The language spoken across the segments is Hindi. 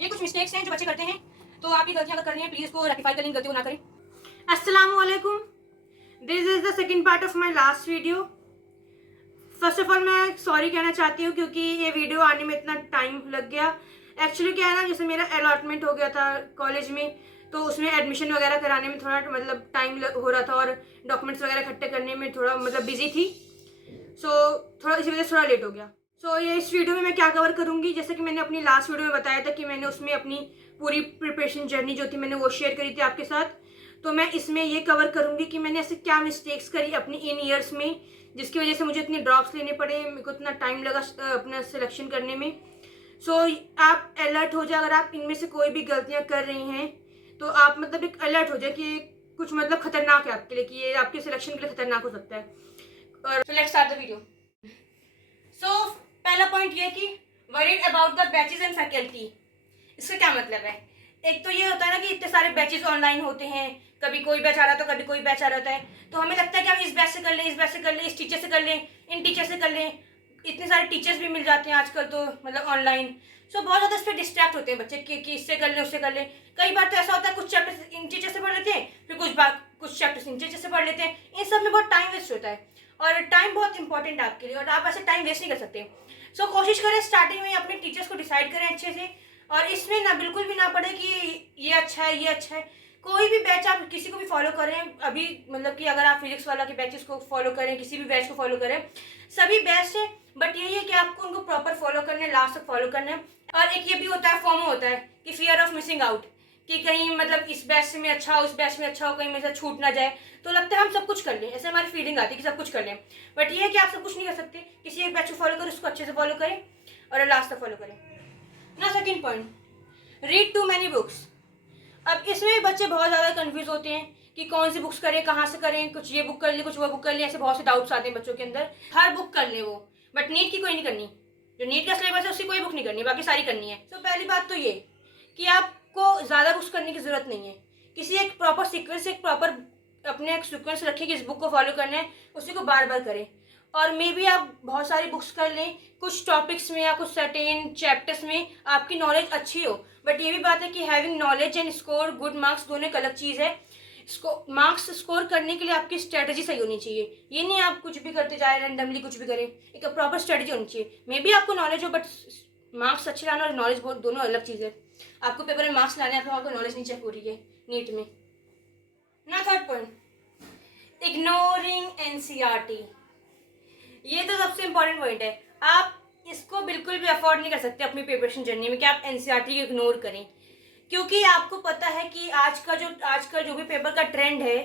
ये कुछ मिस्टेक्स हैं जो बच्चे करते हैं, तो आप ये गलतियां अगर कर रहे हैं प्लीज इसको रेक्टिफाई कर लें, गलती को ना करें। अस्सलाम वालेकुम। This is the second part of my last video. First of all मैं सॉरी कहना चाहती हूँ क्योंकि ये वीडियो आने में इतना टाइम लग गया। एक्चुअली क्या है ना, जैसे मेरा अलॉटमेंट हो गया था कॉलेज में, तो उसमें एडमिशन वगैरह कराने में थोड़ा मतलब टाइम हो रहा था और डॉक्यूमेंट्स वगैरह इकट्ठे करने में थोड़ा मतलब बिजी थी। थोड़ा इसी वजह से थोड़ा लेट हो गया। ये इस वीडियो में मैं क्या कवर करूँगी, जैसे कि मैंने अपनी लास्ट वीडियो में बताया था कि मैंने उसमें अपनी पूरी प्रिपरेशन जर्नी जो थी मैंने वो शेयर करी थी आपके साथ। तो मैं इसमें ये कवर करूँगी कि मैंने ऐसे क्या मिस्टेक्स करी अपनी इन ईयर्स में जिसकी वजह से मुझे इतने ड्रॉप्स लेने पड़े, मेरे को इतना टाइम लगा अपना सिलेक्शन करने में। आप अलर्ट हो जाए अगर आप इनमें से कोई भी गलतियाँ कर रही हैं, तो आप मतलब एक अलर्ट हो जाए कि कुछ मतलब खतरनाक है आपके लिए, कि ये आपके सिलेक्शन के लिए खतरनाक हो सकता है। और लेट्स स्टार्ट द वीडियो। पहला पॉइंट ये कि worried about the batches and faculty. इसका क्या मतलब है? एक तो ये होता है ना कि इतने सारे बैचेस ऑनलाइन होते हैं, कभी कोई बैच आ रहा था, कभी कोई बैच आ रहा है, तो हमें लगता है कि हम इस बैच से कर लें, इस बैच से कर लें, इस टीचर से कर लें, इन टीचर से कर लें। इतने सारे टीचर्स भी मिल जाते हैं आजकल तो मतलब ऑनलाइन। बहुत ज़्यादा इस पर डिस्ट्रैक्ट होते हैं बच्चे कि इससे कर लें, उससे कर लें। कई बार तो ऐसा होता है कुछ चैप्टर्स इन टीचर से पढ़ लेते हैं, फिर कुछ चैप्टर्स इन टीचर से पढ़ लेते हैं। इन सब में बहुत टाइम वेस्ट होता है और टाइम बहुत इंपॉर्टेंट है आपके लिए और आप ऐसे टाइम वेस्ट नहीं कर सकते। कोशिश करें स्टार्टिंग में अपने टीचर्स को डिसाइड करें अच्छे से, और इसमें ना बिल्कुल भी ना पड़े कि ये अच्छा है, ये अच्छा है। कोई भी बैच आप किसी को भी फॉलो करें, अभी मतलब कि अगर आप फिजिक्स वाला के बैचेस को फॉलो करें, किसी भी बैच को फॉलो करें, सभी बेस्ट है, बट यही है कि आपको उनको प्रॉपर फॉलो करना है, लास्ट तक फॉलो करना है। और एक ये भी होता है, फॉर्मो होता है कि फियर ऑफ मिसिंग आउट, कि कहीं मतलब इस बैच में अच्छा हो, उस बैच में अच्छा हो, कहीं मेरे से छूट ना जाए। तो लगता है हम सब कुछ कर लें, ऐसे हमारी फीलिंग आती है कि सब कुछ कर लें, बट ये है कि आप सब कुछ नहीं कर सकते। किसी एक बैच को फॉलो करें, उसको अच्छे से फॉलो करें और लास्ट तक फॉलो करें ना। Second point, read to many books. अब इसमें बच्चे बहुत ज़्यादा कंफ्यूज होते हैं कि कौन सी बुक्स करें, कहाँ से करें, कुछ ये बुक कर ले, कुछ वो बुक कर ले, ऐसे बहुत से डाउट्स आते हैं बच्चों के अंदर। हर बुक कर ले वो, बट नीट की कोई नहीं करनी। जो नीट का सिलेबस है उसकी कोई बुक नहीं करनी, बाकी सारी करनी है। पहली बात तो ये कि आपको ज़्यादा बुक्स करने की ज़रूरत नहीं है। किसी एक प्रॉपर सीक्वेंस, एक प्रॉपर अपने एक सीक्वेंस रखिए कि इस बुक को फॉलो करना है, उसी को बार बार करें। और मे बी आप बहुत सारी बुक्स कर लें, कुछ टॉपिक्स में या कुछ सर्टेन चैप्टर्स में आपकी नॉलेज अच्छी हो, बट ये भी बात है कि having knowledge and score good marks दोनों एक अलग चीज़ है। मार्क्स स्कोर करने के लिए आपकी स्ट्रेटजी सही होनी चाहिए। ये नहीं आप कुछ भी करते जाए, रैंडमली कुछ भी करें, एक प्रॉपर स्ट्रेटजी होनी चाहिए। मे बी आपको नॉलेज हो, बट मार्क्स अच्छे लाना और नॉलेज बहुत दोनों अलग चीज़ है। आपको पेपर में मार्क्स लाने, आपको नॉलेज नहीं चेक हो रही है नीट में ना। Third point, ignoring NCERT. ये तो सबसे इम्पोर्टेंट पॉइंट है। आप इसको बिल्कुल भी अफोर्ड नहीं कर सकते अपनी प्रिपरेशन जर्नी में कि आप एनसीईआरटी को इग्नोर करें, क्योंकि आपको पता है कि आजकल जो भी पेपर का ट्रेंड है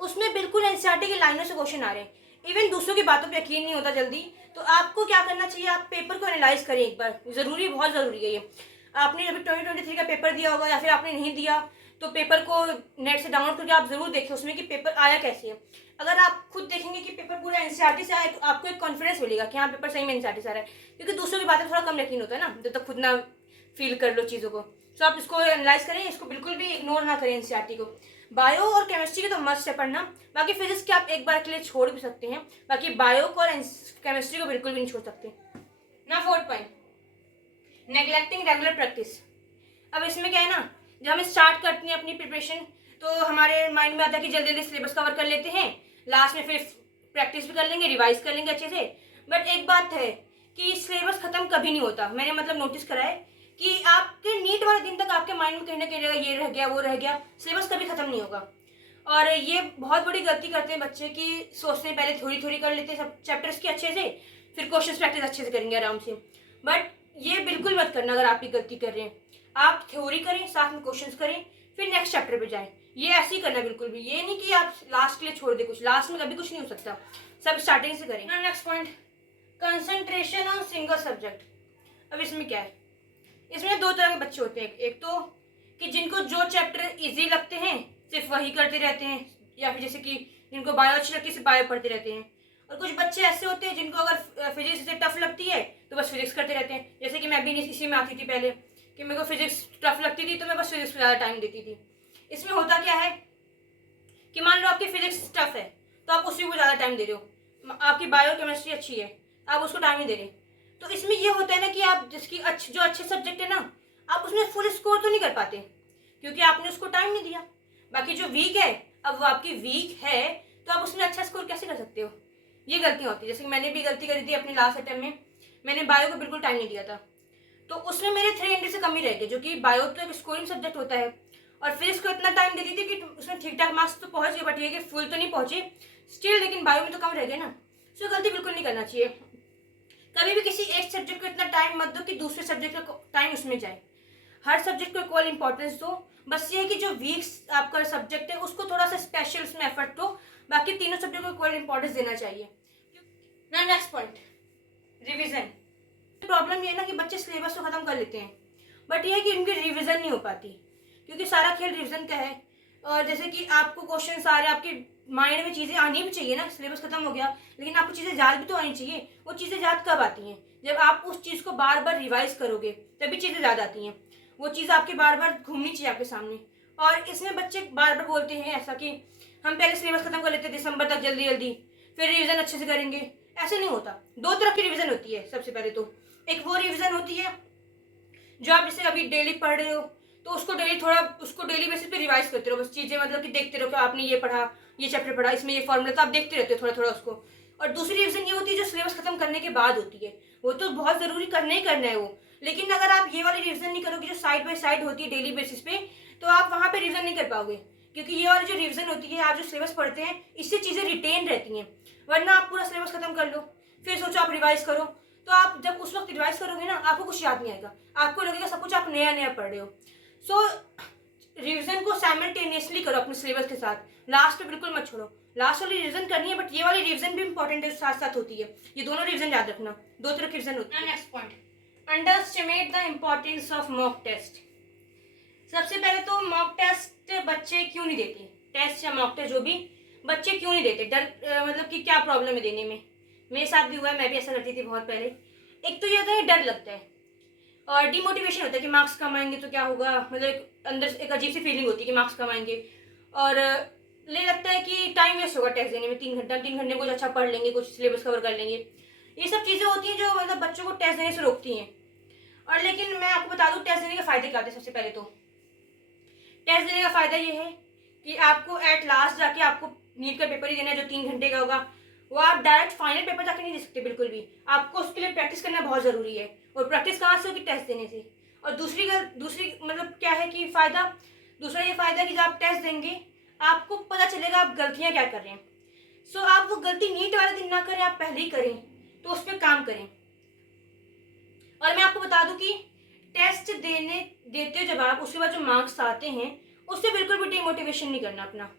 उसमें बिल्कुल एनसीईआरटी की लाइनों से क्वेश्चन आ रहे हैं। इवन दूसरों की बातों पे यकीन नहीं होता जल्दी। तो आपको क्या करना चाहिए, आप पेपर को एनालाइज करें एक बार, ज़रूरी, बहुत ज़रूरी है ये। आपने अभी 2023 का पेपर दिया होगा या फिर आपने नहीं दिया, तो पेपर को नेट से डाउनलोड करके आप ज़रूर देखें उसमें कि पेपर आया कैसे है। अगर आप खुद देखेंगे कि पेपर पूरा एनसीईआरटी से आया, तो आपको एक कॉन्फिडेंस मिलेगा कि हाँ पेपर सही में एनसीईआरटी से आ रहा है, क्योंकि दूसरों की बातें थोड़ा कम यकीन होता है ना, जब तक खुद ना फील कर लो चीज़ों को। आप इसको एनालाइज करें, इसको बिल्कुल भी इग्नोर ना करें एनसीईआरटी को। बायो और केमिस्ट्री की तो मस्ट है पढ़ना, बाकी फिजिक्स की आप एक बार के लिए छोड़ भी सकते हैं, बाकी बायो को और केमिस्ट्री को बिल्कुल भी नहीं छोड़ सकते ना। Fourth point, neglecting regular practice. अब इसमें क्या है ना, जब हम स्टार्ट करते हैं अपनी प्रिपरेशन, तो हमारे माइंड में आता है कि जल्दी जल्दी सिलेबस कवर कर लेते हैं, लास्ट में फिर प्रैक्टिस भी कर लेंगे, रिवाइज कर लेंगे अच्छे से। बट एक बात है कि सिलेबस खत्म कभी नहीं होता। मैंने मतलब नोटिस करा है कि आपके नीट वाले दिन तक आपके माइंड में कहीं ना कहीं ये रह गया, वो रह गया, सिलेबस कभी खत्म नहीं होगा। और ये बहुत बड़ी गलती करते हैं बच्चे कि सोचते हैं पहले थोड़ी थोड़ी कर लेते हैं सब चैप्टर्स की अच्छे से, फिर क्वेश्चन प्रैक्टिस अच्छे से करेंगे आराम से। बट ये बिल्कुल मत करना अगर आप ये गलती कर रहे हैं। आप थ्योरी करें, साथ में क्वेश्चंस करें, फिर नेक्स्ट चैप्टर पे जाएं। ये ऐसे ही करना बिल्कुल भी, ये नहीं कि आप लास्ट के लिए छोड़ दे कुछ, लास्ट में कभी कुछ नहीं हो सकता, सब स्टार्टिंग से करें। Next point, concentration on single subject. अब इसमें क्या है, इसमें दो तरह के बच्चे होते हैं। एक तो कि जिनको जो चैप्टर इजी लगते हैं सिर्फ वही करते रहते हैं, या फिर जैसे कि जिनको बायो अच्छी लगती है सिर्फ बायो पढ़ते रहते हैं। और कुछ बच्चे ऐसे होते हैं जिनको अगर फिजिक्स से टफ लगती है तो बस फिजिक्स करते रहते हैं, जैसे कि मैं भी इसी में आती थी पहले, कि मेरे को फिजिक्स टफ लगती थी तो मैं बस फिजिक्स पर ज़्यादा टाइम देती थी। इसमें होता क्या है कि मान लो आपकी फिजिक्स टफ है तो आप उसी को ज़्यादा टाइम दे रहे हो, आपकी बायो केमिस्ट्री अच्छी है आप उसको टाइम ही दे रहे। तो इसमें ये होता है ना कि आप जो अच्छे सब्जेक्ट है ना, आप उसमें फुल स्कोर तो नहीं कर पाते क्योंकि आपने उसको टाइम नहीं दिया। बाकी जो वीक है, अब वो आपकी वीक है तो आप उसमें अच्छा स्कोर कैसे कर सकते हो? ये गलतियाँ होती है। जैसे कि मैंने भी गलती करी थी अपने लास्ट अटेम्प्ट में, मैंने बायो को बिल्कुल टाइम नहीं दिया था, तो उसमें मेरे 300 से कम ही रह गए, जो कि बायो तो एक स्कोरिंग सब्जेक्ट होता है। और फिजिक्स को इतना टाइम दे दी थी कि उसमें ठीक ठाक मार्क्स तो पहुंच गए, बट ये कि फुल तो नहीं पहुंचे स्टिल, लेकिन बायो में तो कम रह गए ना। सो गलती बिल्कुल नहीं करना चाहिए। कभी भी किसी एक सब्जेक्ट को इतना टाइम मत दो कि दूसरे सब्जेक्ट का टाइम उसमें जाए। हर सब्जेक्ट को इक्वल इंपॉर्टेंस दो। बस ये है कि जो वीक आपका सब्जेक्ट है उसको थोड़ा सा स्पेशल उसमें एफर्ट दो, बाकी तीनों सब्जेक्ट को इक्वल इंपॉर्टेंस देना चाहिए। ना नेक्स्ट पॉइंट, रिवीजन। प्रॉब्लम ये है ना कि बच्चे सिलेबस को खत्म कर लेते हैं, बट ये है कि इनकी रिवीजन नहीं हो पाती, क्योंकि सारा खेल रिवीजन का है। और जैसे कि आपको क्वेश्चन आ रहे हैं, आपके माइंड में चीज़ें आनी भी चाहिए ना, सिलेबस खत्म हो गया लेकिन आपको चीज़ें याद भी तो आनी चाहिए। वो चीज़ें याद कब आती हैं? जब आप उस चीज़ को बार बार रिवाइज करोगे तभी चीज़ें याद आती हैं। वो चीज़ आपके बार बार घूमनी चाहिए आपके सामने। और इसमें बच्चे बार बार बोलते हैं ऐसा कि हम पहले सिलेबस खत्म कर लेते हैं दिसंबर तक जल्दी जल्दी, फिर रिवीजन अच्छे से करेंगे। ऐसे नहीं होता। दो तरह की रिवीजन होती है। सबसे पहले तो एक वो रिवीजन होती है जो आप जैसे अभी डेली पढ़ रहे हो तो उसको डेली बेसिस पे रिवाइज करते रहो, बस चीज़ें मतलब कि देखते रहो कि आपने ये पढ़ा, ये चैप्टर पढ़ा, इसमें ये फॉर्मूला, तो आप देखते रहते हो थोड़ा थोड़ा उसको। और दूसरी रिवीजन ये होती है जो सिलेबस खत्म करने के बाद होती है। वो तो बहुत ज़रूरी करना ही करना है वो, लेकिन अगर आप ये वाली रिवीजन नहीं करोगे जो साइड बाय साइड होती है डेली बेसिस पे, तो आप वहाँ पे रिवीजन नहीं कर पाओगे। क्योंकि ये वाली जो रिवीजन होती है, आप जो सिलेबस पढ़ते हैं, इससे चीज़ें रिटेन रहती हैं। वरना आप पूरा सिलेबस खत्म कर लो, फिर सोचो आप रिवाइज करो, तो आप जब उस वक्त रिवाइज करोगे ना, आपको कुछ याद नहीं आएगा, आपको लगेगा सब कुछ आप नया नया पढ़ रहे हो। सो रिवीजन को साइमल्टेनियसली करो अपने सिलेबस के साथ, लास्ट पे बिल्कुल मत छोड़ो। लास्ट वाली रिवीजन करनी है, बट ये वाली रिवीजन भी इंपॉर्टेंट है, साथ साथ होती है। ये दोनों रिवीजन याद रखना, दो तरह की रिवीजन होती है। Next point, underestimate the importance of mock test. सबसे पहले तो मॉक टेस्ट बच्चे क्यों नहीं देते? टेस्ट या मॉक टेस्ट जो भी, बच्चे क्यों नहीं देते? डर मतलब कि क्या प्रॉब्लम है देने में? मेरे साथ भी हुआ है, मैं भी ऐसा करती थी बहुत पहले। एक तो ये होता है डर लगता है और डिमोटिवेशन होता है कि मार्क्स कम आएंगे तो क्या होगा, मतलब एक अंदर से एक अजीब सी फीलिंग होती है कि मार्क्स कम आएंगे। और ले लगता है कि टाइम वेस्ट होगा टेस्ट देने में, 3 घंटे कुछ अच्छा पढ़ लेंगे, कुछ सिलेबस कवर कर लेंगे। ये सब चीज़ें होती हैं जो मतलब बच्चों को टेस्ट देने से रोकती हैं। और लेकिन मैं आपको बता दूँ टेस्ट देने के फ़ायदे क्या होते हैं। सबसे पहले तो टेस्ट देने का फ़ायदा ये है कि आपको एट लास्ट जाके आपको नीट का पेपर ही देना है जो 3 घंटे का होगा। वो आप डायरेक्ट फाइनल पेपर जाके नहीं दे सकते बिल्कुल भी, आपको उसके लिए प्रैक्टिस करना बहुत ज़रूरी है। और प्रैक्टिस कहाँ से होगी? टेस्ट देने से। और दूसरी मतलब क्या है कि फ़ायदा, दूसरा ये फ़ायदा कि जब आप टेस्ट देंगे आपको पता चलेगा आप गलतियाँ क्या कर रहे हैं। सो आप वो गलती नीट वाले दिन ना करें, आप पहले ही करें, तो उस पर काम करें। और मैं आपको बता दूं कि टेस्ट देते हो जब आप, उसके बाद जो मार्क्स आते हैं उससे बिल्कुल भी डिमोटिवेशन नहीं करना अपना।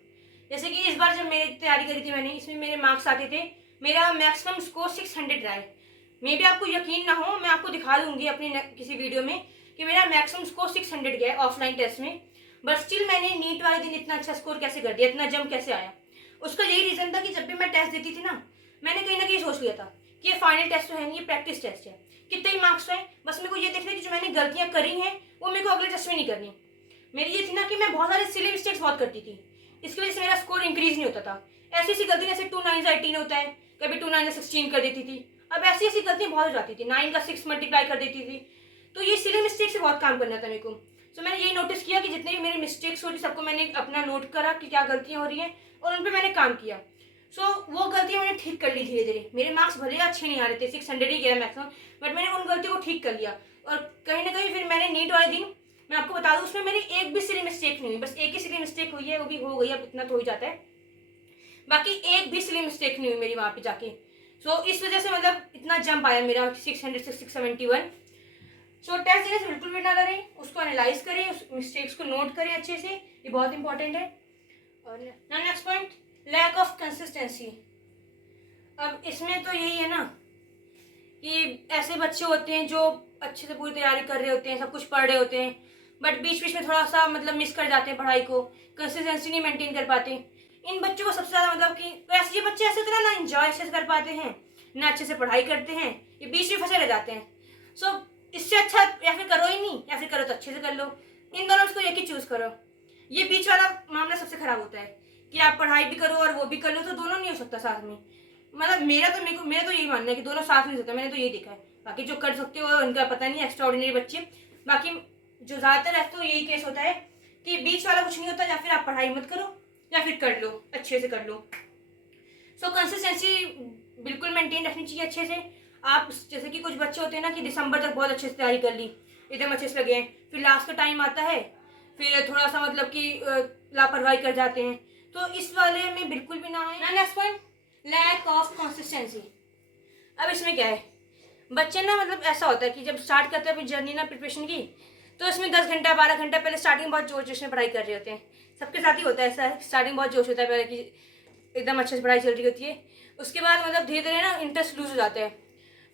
जैसे कि इस बार जब मेरी तैयारी करी थी मैंने, इसमें मेरे मार्क्स आते थे, मेरा मैक्सिमम स्कोर 600 रहा है। मे भी आपको यकीन ना हो, मैं आपको दिखा दूंगी अपनी किसी वीडियो में कि मेरा मैक्सिमम स्कोर 600 गया है ऑफलाइन टेस्ट में। बट स्टिल मैंने नीट वाले दिन इतना अच्छा स्कोर कैसे कर दिया, इतना जंप कैसे आया? उसका यही रीज़न था कि जब भी मैं टेस्ट देती थी ना, मैंने कहीं ना कहीं सोच लिया था कि ये फाइनल टेस्ट तो है नहीं, ये प्रैक्टिस टेस्ट है। कितने ही मार्क्स हैं, बस मेरे को ये देखना है कि जो मैंने गलतियाँ करी हैं वो मेरे को अगले टेस्ट में नहीं करनी। मेरी ये थी ना कि मैं बहुत सारे सिली मिस्टेक्स बहुत करती थी, इसकी वजह से मेरा स्कोर इंक्रीज नहीं होता था। ऐसी ऐसी गलती जैसे 2 9 18 होता है, कभी 2 9 16 कर देती थी। अब ऐसी ऐसी गलतियाँ बहुत हो जाती थी, 9 का 6 मल्टीप्लाई कर देती थी। तो ये सिली मिस्टेक से बहुत काम करना था मेरे को। सो मैंने यही नोटिस किया कि जितने भी मेरी मिस्टेक्स हो रही सबको मैंने अपना नोट करा कि क्या गलतियाँ हो रही हैं और उन पर मैंने काम किया। सो वो गलतियाँ मैंने ठीक कर ली धीरे धीरे। मेरे मार्क्स भले अच्छे नहीं आ रहे थे, 600 ही गया मैक्सिमम, बट मैंने उन गलतियों को ठीक कर लिया। और कहीं ना कहीं फिर मैंने नीट वाले दिन, मैं आपको बता दूं, उसमें मेरी एक भी सिली मिस्टेक नहीं हुई, बस एक ही सिली मिस्टेक हुई है, वो भी हो गई, अब इतना तो हो ही जाता है। बाकी एक भी सिली मिस्टेक नहीं हुई मेरी वहाँ पे जाके। सो इस वजह से मतलब इतना जंप आया मेरा 600 से 671। सो टेस्ट देने से बिल्कुल भी ना डरें, उसको एनालाइज करें, उस मिस्टेक्स को नोट करें अच्छे से, ये बहुत इंपॉर्टेंट है। और next point, lack of consistency. अब इसमें तो यही है ना कि ऐसे बच्चे होते हैं जो अच्छे से पूरी तैयारी कर रहे होते हैं, सब कुछ पढ़ रहे होते हैं, बट बीच बीच में थोड़ा सा मतलब मिस कर जाते हैं पढ़ाई को, कंसिस्टेंसी नहीं मेंटेन कर पाते। इन बच्चों को सबसे ज़्यादा मतलब कि वैसे ये बच्चे ऐसे होते हैं ना इंजॉय अच्छे से कर पाते हैं, ना अच्छे से पढ़ाई करते हैं, ये बीच में फंसे रह जाते हैं। सो इससे अच्छा या फिर करो ही नहीं, या फिर करो तो अच्छे से कर लो। इन दोनों में एक ही चूज़ करो। ये बीच वाला मामला सबसे खराब होता है कि आप पढ़ाई भी करो और वो भी कर लो, तो दोनों नहीं हो सकता साथ में। मतलब मेरा तो यही मानना है कि दोनों साथ नहीं हो सकता, मैंने तो यही देखा है। बाकी जो कर सकते हो उनका पता नहीं, एक्स्ट्रा ऑर्डिनरी बच्चे। बाकी जो ज़्यादातर है तो यही केस होता है कि बीच वाला कुछ नहीं होता, या फिर आप पढ़ाई मत करो या फिर कर लो, अच्छे से कर लो। सो कंसिस्टेंसी बिल्कुल मेंटेन रखनी चाहिए अच्छे से। आप जैसे कि कुछ बच्चे होते हैं ना कि दिसंबर तक बहुत अच्छे से तैयारी कर ली, एकदम अच्छे से लगे हैं, फिर लास्ट का टाइम आता है फिर थोड़ा सा मतलब कि लापरवाही कर जाते हैं, तो इस वाले में बिल्कुल भी ना है। Next point, lack of consistency. अब इसमें क्या है, बच्चे ना मतलब ऐसा होता है कि जब स्टार्ट करते हैं अपनी जर्नी ना प्रिपरेशन की, तो इसमें 10 घंटा 12 घंटा पहले स्टार्टिंग बहुत जोश जोश में पढ़ाई कर रहे होते हैं। सबके साथ ही होता है ऐसा, स्टार्टिंग बहुत जोश होता है पहले कि एकदम अच्छे से पढ़ाई चल रही होती है, उसके बाद मतलब धीरे धीरे ना इंटरेस्ट लूज हो जाता है।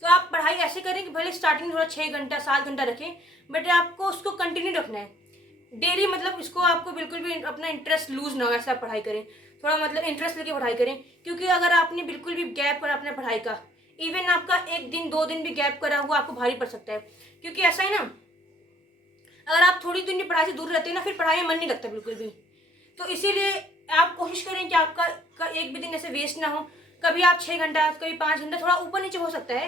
तो आप पढ़ाई ऐसे करें कि भले स्टार्टिंग थोड़ा 6 घंटा 7 घंटा रखें, बट आपको उसको कंटिन्यू रखना है डेली, मतलब इसको आपको बिल्कुल भी अपना इंटरेस्ट लूज ना हो, ऐसा पढ़ाई करें, थोड़ा मतलब इंटरेस्ट लेके पढ़ाई करें। क्योंकि अगर आपने बिल्कुल भी गैप करा अपने पढ़ाई का, इवन आपका 1 दिन 2 दिन भी गैप करा हुआ आपको भारी पड़ सकता है। क्योंकि ऐसा है ना, अगर आप थोड़ी दिन भी पढ़ाई से दूर रहते हैं ना, फिर पढ़ाई में मन नहीं लगता बिल्कुल भी। तो इसीलिए आप कोशिश करें कि आपका एक भी दिन ऐसे वेस्ट ना हो। कभी आप 6 घंटा, कभी 5 घंटा, थोड़ा ऊपर नीचे हो सकता है,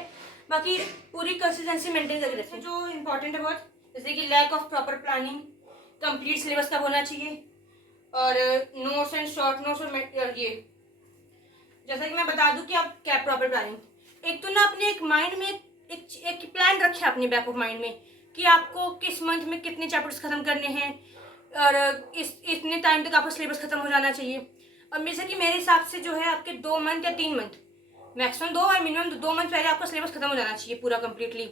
बाकी पूरी कंसिस्टेंसी मेंटेन करके रखें। जो इंपॉर्टेंट है बहुत, जैसे कि lack of proper planning, complete syllabus का होना चाहिए, और नोट्स एंड शॉर्ट नोट्स, और ये जैसा कि मैं बता दूं कि आप क्या प्रॉपर प्लानिंग, एक तो ना अपने एक माइंड में एक प्लान रखें अपने बैक ऑफ माइंड में कि आपको किस मंथ में कितने चैप्टर्स खत्म करने हैं, और इतने टाइम तक आपका सिलेबस खत्म हो जाना चाहिए। और जैसे कि मेरे हिसाब से जो है आपके 2 मंथ या 3 मंथ, मैक्सिमम 2 और मिनिमम 2 मंथ पहले आपका सिलेबस खत्म हो जाना चाहिए पूरा कंप्लीटली,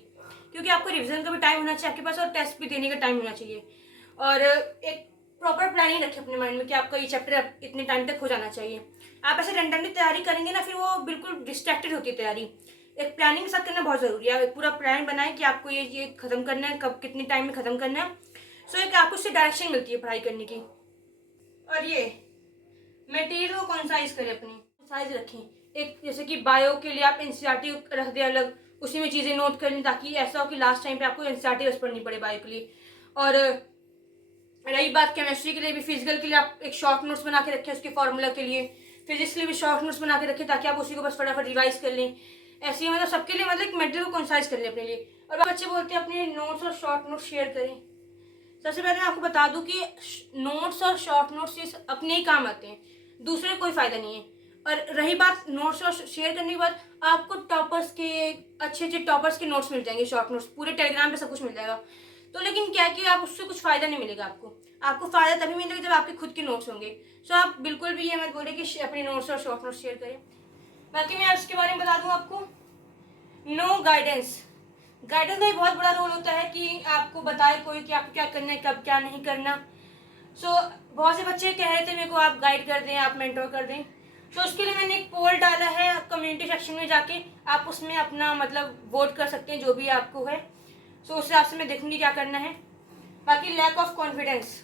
क्योंकि आपको रिविजन का भी टाइम होना चाहिए आपके पास, और टेस्ट भी देने का टाइम होना चाहिए। और एक प्रॉपर प्लानिंग रखें अपने माइंड में कि आपका ये चैप्टर इतने टाइम तक हो जाना चाहिए। आप ऐसे रैंडमली तैयारी करेंगे ना, फिर वो बिल्कुल डिस्ट्रैक्टेड होती है तैयारी। एक प्लानिंग के साथ करना बहुत ज़रूरी है। एक पूरा प्लान बनाएं कि आपको ये खत्म करना है, कब कितने टाइम में खत्म करना है। सो एक आपको उससे डायरेक्शन मिलती है पढ़ाई करने की। और ये मटेरियल को कंसाइज करें, अपनी साइज रखें। एक जैसे कि बायो के लिए आप एनसीईआरटी रख दें अलग, उसी में चीज़ें नोट कर लें, ताकि ऐसा हो कि लास्ट टाइम पे आपको एनसीईआरटी बस पढ़नी पड़े बायो के लिए। और रही बात केमिस्ट्री के लिए भी, फिजिकल के लिए आप एक शॉर्ट नोट्स बना के रखें उसके फॉर्मूला के लिए, फिजिक्स के लिए भी शॉर्ट नोट्स बना के रखें, ताकि आप उसी को बस फटाफट रिवाइज कर लें। ऐसे ही मतलब सबके लिए मतलब मटेरियल को कंसाइज कर लें अपने लिए। और बच्चे बोलते हैं अपने नोट्स और शॉर्ट नोट्स शेयर करें। सबसे पहले मैं आपको बता दूं कि नोट्स और शॉर्ट नोट्स ये अपने ही काम आते हैं, दूसरे कोई फ़ायदा नहीं है। और रही बात नोट्स और शेयर करने के बाद, आपको टॉपर्स के अच्छे अच्छे टॉपर्स के नोट्स मिल जाएंगे, शॉर्ट नोट्स पूरे टेलीग्राम पे सब कुछ मिल जाएगा। तो लेकिन क्या है कि आप उससे कुछ फ़ायदा नहीं मिलेगा आपको फ़ायदा तभी मिलेगा जब आपके खुद के नोट्स होंगे। सो आप बिल्कुल भी ये मत बोले कि अपने नोट्स और शॉर्ट नोट्स शेयर करें। बाकी मैं उसके बारे में बता दूँ आपको, नो गाइडेंस का भी बहुत बड़ा रोल होता है कि आपको बताए कोई कि आपको क्या करना है, कब क्या नहीं करना। सो बहुत से बच्चे कह रहे थे मेरे को आप गाइड कर दें, आप मेंटोर कर दें। तो उसके लिए मैंने एक पोल डाला है कम्युनिटी सेक्शन में, जाके आप उसमें अपना मतलब वोट कर सकते हैं जो भी आपको है। सो उस हिसाब से मैं देखूंगी क्या करना है। बाकी लैक ऑफ कॉन्फिडेंस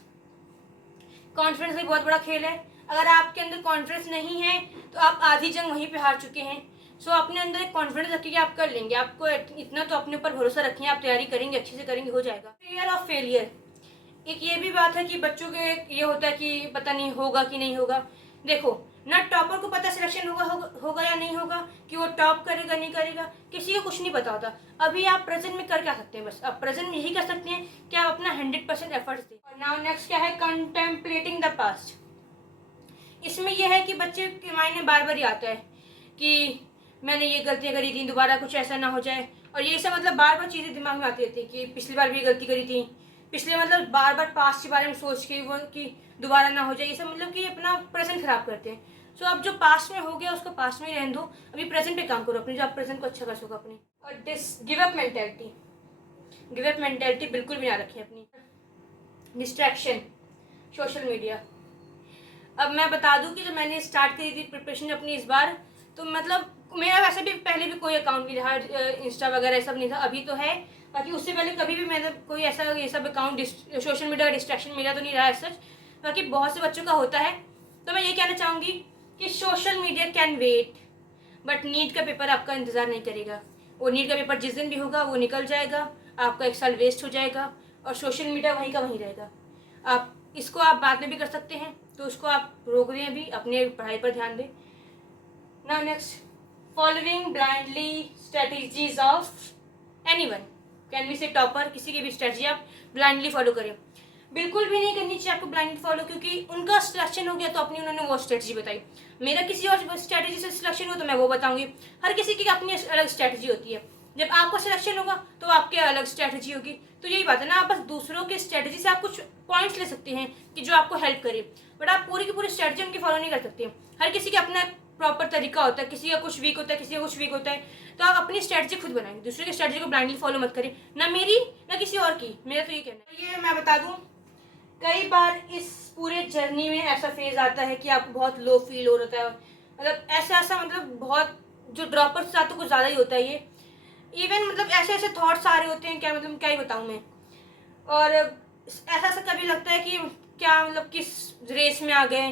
भी बहुत बड़ा खेल है। अगर आपके अंदर कॉन्फिडेंस नहीं है तो आप आधी जंग वहीं पे हार चुके हैं। सो अपने अंदर एक कॉन्फिडेंस रखिए कि आप कर लेंगे। आपको इतना तो अपने ऊपर भरोसा रखें, आप तैयारी करेंगे, अच्छे से करेंगे, हो जाएगा। फियर ऑफ फेलियर, एक ये भी बात है कि बच्चों के ये होता है कि पता नहीं होगा कि नहीं होगा। देखो ना, टॉपर को पता सिलेक्शन होगा या नहीं होगा, कि वो टॉप करेगा नहीं करेगा, किसी को कुछ नहीं पता होता। अभी आप प्रेजेंट में कर क्या सकते हैं, बस आप प्रेजेंट में यही कर सकते हैं कि आप अपना 100% एफर्ट्स दें। और नाउ नेक्स्ट क्या है, कंटेम्पलेटिंग द पास्ट। इसमें यह है कि बच्चे के माइंड में बार बार ही आता है कि मैंने ये गलतियाँ करी थी, दोबारा कुछ ऐसा ना हो जाए। और ये सब मतलब बार बार चीज़ें दिमाग में आती रहती है कि पिछली बार भी गलती करी थी, पिछले मतलब बार बार पास्ट के बारे में सोच के वो कि दोबारा ना हो जाए। ये सब मतलब कि अपना प्रेजेंट खराब करते हैं। सो अब जो पास्ट में हो गया उसको पास्ट में ही रहने दो, अभी प्रेजेंट पे काम करो अपने, जो आप प्रेजेंट को अच्छा कर सको अपने। और गिव अप मेंटेलिटी बिल्कुल भी ना रखें अपनी। Distraction, social media. अब मैं बता दूं कि जब मैंने स्टार्ट करी थी प्रिपरेशन अपनी इस बार, तो मतलब मेरा वैसे भी पहले भी कोई अकाउंट नहीं था, इंस्टा वगैरह सब नहीं था, अभी तो है। बाकी उससे पहले कभी भी मैंने कोई ऐसा ये सब अकाउंट सोशल मीडिया का डिस्ट्रैक्शन मेरा तो नहीं रहा है सच। बाकी बहुत से बच्चों का होता है। तो मैं ये कहना चाहूँगी कि social media can wait, but NEET का पेपर आपका इंतज़ार नहीं करेगा। वो नीट का पेपर जिस दिन भी होगा वो निकल जाएगा, आपका 1 साल वेस्ट हो जाएगा, और सोशल मीडिया वहीं का वहीं रहेगा। आप इसको आप बाद में भी कर सकते हैं, तो उसको आप रोक दें, अभी अपने पढ़ाई पर ध्यान दें। Now next, following blindly strategies of anyone, can we say topper, किसी की भी स्ट्रेटजी आप ब्लाइंडली फॉलो करें। बिल्कुल भी नहीं करनी चाहिए आपको ब्लाइंडली फॉलो, क्योंकि उनका सिलेक्शन हो गया तो अपनी उन्होंने वो स्ट्रेटजी बताई। मेरा किसी और स्ट्रेटजी से सिलेक्शन हो तो मैं वो बताऊंगी। हर किसी की अपनी अलग स्ट्रेटजी होती है। जब आपका सिलेक्शन होगा तो आपकी अलग स्ट्रेटजी होगी। तो यही बात है ना, आप बस दूसरों के स्ट्रेटजी से आप कुछ पॉइंट्स ले सकते हैं कि जो आपको हेल्प करे, बट आप पूरी की पूरी स्ट्रेटजी उनकी फॉलो नहीं कर सकते। हर किसी का अपना प्रॉपर तरीका होता है, किसी का कुछ वीक होता है, किसी का कुछ वीक होता है। तो आप अपनी स्ट्रेटजी खुद बनाएं, दूसरे की स्ट्रेटजी को ब्लाइंडली फॉलो मत करें, ना मेरी ना किसी और की। मेरा तो ये कहना है। ये मैं बता दूं, कई बार इस पूरे जर्नी में ऐसा फेज आता है कि आपको बहुत लो फील हो रहा है, मतलब ऐसा मतलब बहुत जो ड्रॉपर्स साथ तो कुछ ज़्यादा ही होता है ये। इवन मतलब ऐसे थॉट्स आ रहे होते हैं, क्या मतलब क्या ही बताऊँ मैं। और ऐसा कभी लगता है कि क्या मतलब किस रेस में आ गए,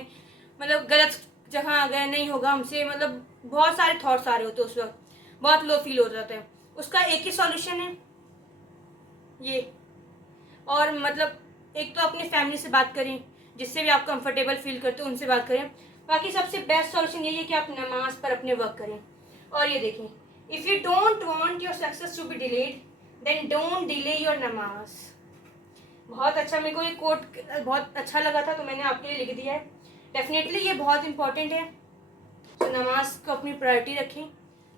मतलब गलत जगह आ गए, नहीं होगा हमसे, मतलब बहुत सारे थॉट्स आ रहे होते हैं उस वक्त, बहुत लो फील हो जाता है। उसका एक ही सॉल्यूशन है ये, और मतलब एक तो अपनी फैमिली से बात करें, जिससे भी आप कंफर्टेबल फील करते हो उनसे बात करें। बाकी सबसे बेस्ट सॉल्यूशन यही है कि आप नमाज पर अपने वर्क करें। और ये देखें, if you don't want your success to be delayed then don't delay your नमाज। बहुत अच्छा, मेरे को ये कोट बहुत अच्छा लगा था तो मैंने आपके लिए लिख दिया है। डेफिनेटली ये बहुत इंपॉर्टेंट है। तो नमाज को अपनी प्रायोरिटी रखें,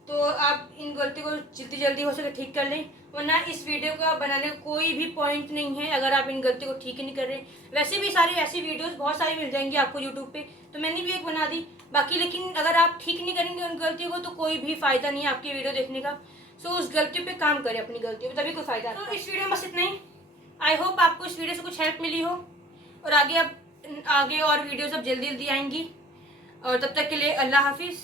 तो आप इन गलती को जितनी जल्दी हो सके ठीक कर लें, वरना इस वीडियो का बनाने का कोई भी पॉइंट नहीं है अगर आप इन गलती को ठीक ही नहीं कर रहे। वैसे भी सारी ऐसी वीडियोस बहुत सारी मिल जाएंगी आपको यूट्यूब पे, तो मैंने भी एक बना दी बाकी। लेकिन अगर आप ठीक नहीं करेंगे उन गलतियों को तो कोई भी फ़ायदा नहीं है आपकी वीडियो देखने का। सो उस गलतियों पर काम करें, अपनी गलतियों पर, तभी कोई फ़ायदा। तो इस वीडियो में बस इतना ही। आई होप आपको इस वीडियो से कुछ हेल्प मिली हो, और आगे और वीडियोज़ अब जल्दी जल्दी आएंगी। और तब तक के लिए अल्लाह हाफिज़।